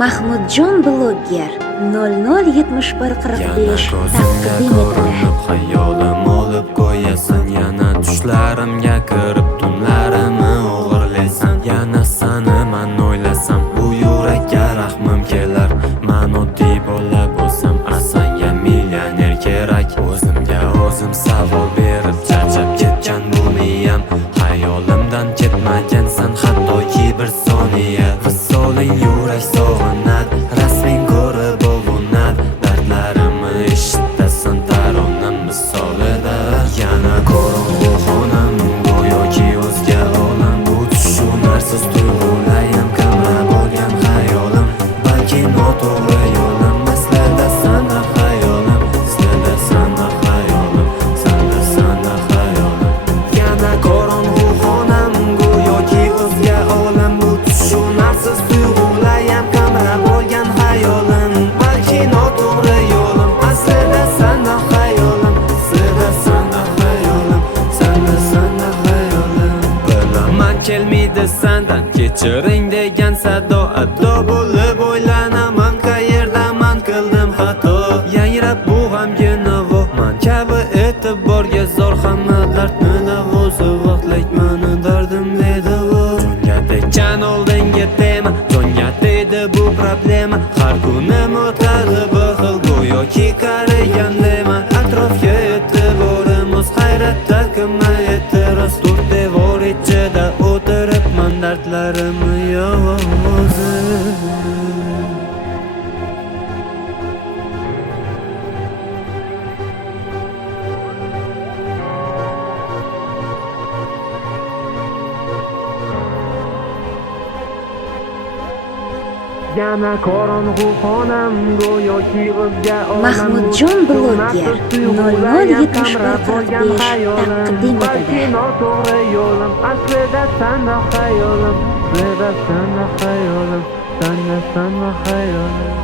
Mahmudjon blogger 007145 taqdim etiladi. Xayolim olib qo'yasan, yana tushlarimga kirib tunlarimni o'g'irlaysan. Yana seni men o'ylasam, bu yurakka rahmim kelar. Men oddiy bola bo'lsam, asanga millioner kerak. O'zimga o'zim savol berib charchab ketgan bu miyam. Hayolimdan ketmagansan hattoki bir soniya. Visoling yurak sog'inadi, rasming ko'rib ovunadi. Dardlarimni eshitasan taronam misolida. Yana qorong'u xonam, go'yoki o'zga olam. Bu tushunarsiz tuyg'ulayam qamrab olgan xayolim. Balki noto'g'ri yo'lim, aslida sana xayolim, aslida sana xayolim, sana xayolim. Yana qorong'u xonam, go'yoki o'zga olam. Bu tushunarsiz tuyg'ulayam qamrab olgan xayolim. Balki noto'g'ri yo'lim, aslida sana xayolim, aslida sana xayolim, sana xayolim. Bilaman kelmaydi sendan kechiring degan sado, ado bo'lib o'ylanaman qayerda men qildim xato. Yangrab bu g'amgina voh, men kabi e'tiborga zor hamma dardni davosi vaqtlik meni dardim dedi u. Jonga tekkan oldinga tema, jonga tegdi bu problema. Har kunim o'tadi bir xil go'yoki qarigan lema. Atrofga e'tiborimiz hayratda kimay e'tiroz. To'rt devor ichida o'tiribman dardlarimni yolg'iz. Yana qorong'u xonam, go'yoki o'zga olam. Mahmudjon blogger 007145 taqdim balki etiladi. noto'g'ri yo'lim, aslida sana xayolim, aslida sana xayolim, sana xayolim.